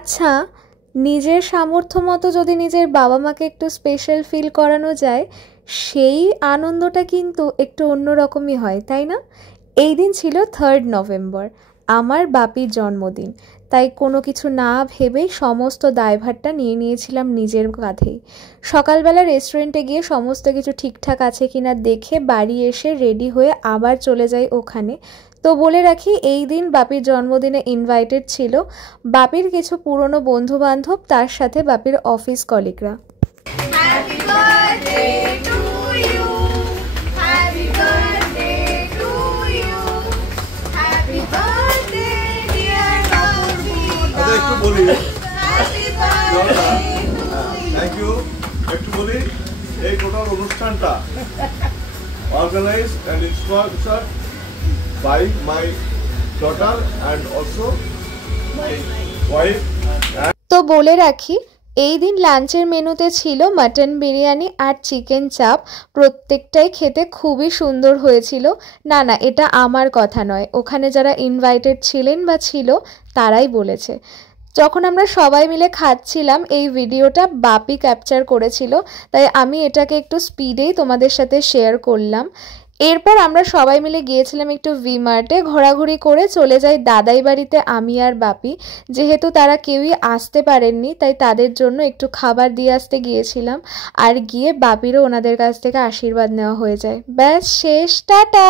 আচ্ছা, নিজের সামর্থ্য মতো যদি নিজের বাবা মাকে একটু স্পেশাল ফিল করানো যায়, সেই আনন্দটা কিন্তু একটু অন্যরকমই হয়, তাই না? এই দিন ছিল 3rd নভেম্বর, আমার বাপির জন্মদিন। তাই কোনো কিছু না ভেবেই সমস্ত দায়ভারটা নিয়ে নিয়েছিলাম নিজের কাঁধেই। সকালবেলা রেস্টুরেন্টে গিয়ে সমস্ত কিছু ঠিকঠাক আছে কিনা দেখে বাড়ি এসে রেডি হয়ে আবার চলে যাই ওখানে। তো বলে রাখি, এই দিন বাপির জন্মদিনে ইনভাইটেড ছিল বাপির কিছু পুরনো বন্ধু বান্ধব, তার সাথে বাপির অফিস কলিগরা। Happy birthday to you. Happy birthday to you. Happy birthday dear Babu. একটু বলি Happy birthday to thank you. একটু বলি, এই টোটাল অনুষ্ঠানটা organise and sponsored by my daughter and also my wife. তো বলে রাখি, এই দিন লাঞ্চের মেনুতে ছিল মাটন বিরিয়ানি আর চিকেন চাপ। প্রত্যেকটাই খেতে খুবই সুন্দর হয়েছিল। না না, এটা আমার কথা নয়, ওখানে যারা ইনভাইটেড ছিলেন বা ছিল তারাই বলেছে। যখন আমরা সবাই মিলে খাচ্ছিলাম, এই ভিডিওটা বাপি ক্যাপচার করেছিল, তাই আমি এটাকে একটু স্পিডেই তোমাদের সাথে শেয়ার করলাম। এরপর আমরা সবাই মিলে গিয়েছিলাম একটু ভি-মার্টে, ঘোরাঘুরি করে চলে যাই দাদাই বাড়িতে আমি আর বাপি। যেহেতু তারা কেউই আসতে পারেননি, তাই তাদের জন্য একটু খাবার দিয়ে আসতে গিয়েছিলাম। আর গিয়ে বাপিরও ওনাদের কাছ থেকে আশীর্বাদ নেওয়া হয়ে যায়। ব্যাস শেষ, টাটা।